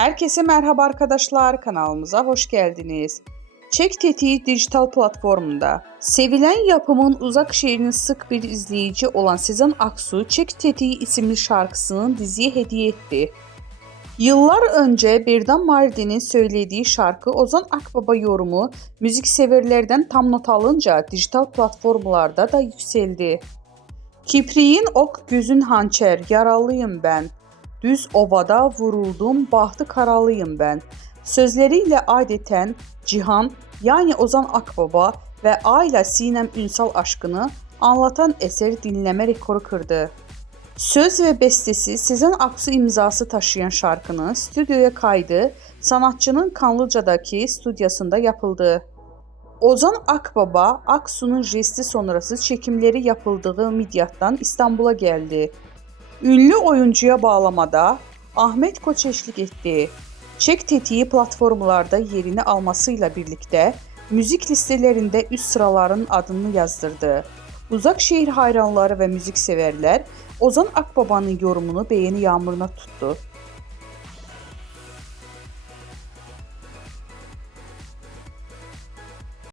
Herkese merhaba arkadaşlar, kanalımıza hoş geldiniz. Çek Tetiği dijital platformunda sevilen yapımın uzak şehrinin sık bir izleyici olan Sezen Aksu, Çek Tetiği isimli şarkısını diziye hediye etti. Yıllar önce Birdan Mardin'in söylediği şarkı Ozan Akbaba yorumu müzikseverlerden tam not alınca dijital platformlarda da yükseldi. Kipriğin ok gözün hançer, yaralıyım ben. Düz ovada vuruldum, bahtı karalıyım ben. Sözleriyle adeten Cihan yani Ozan Akbaba ve Ayla Sinem Ünsal aşkını anlatan eser dinleme rekoru kırdı. Söz ve bestesi Sezen Aksu imzası taşıyan şarkının stüdyoya kaydı sanatçının Kanlıca'daki stüdyosunda yapıldı. Ozan Akbaba, Aksu'nun jesti sonrası çekimleri yapıldığı Midyat'tan İstanbul'a geldi. Ünlü oyuncuya bağlamada Ahmet Koç eşlik etti. Çek tetiği platformlarda yerini almasıyla birlikte müzik listelerinde üst sıraların adını yazdırdı. Uzak şehir hayranları ve müzik severler Ozan Akbaba'nın yorumunu beğeni yağmuruna tuttu.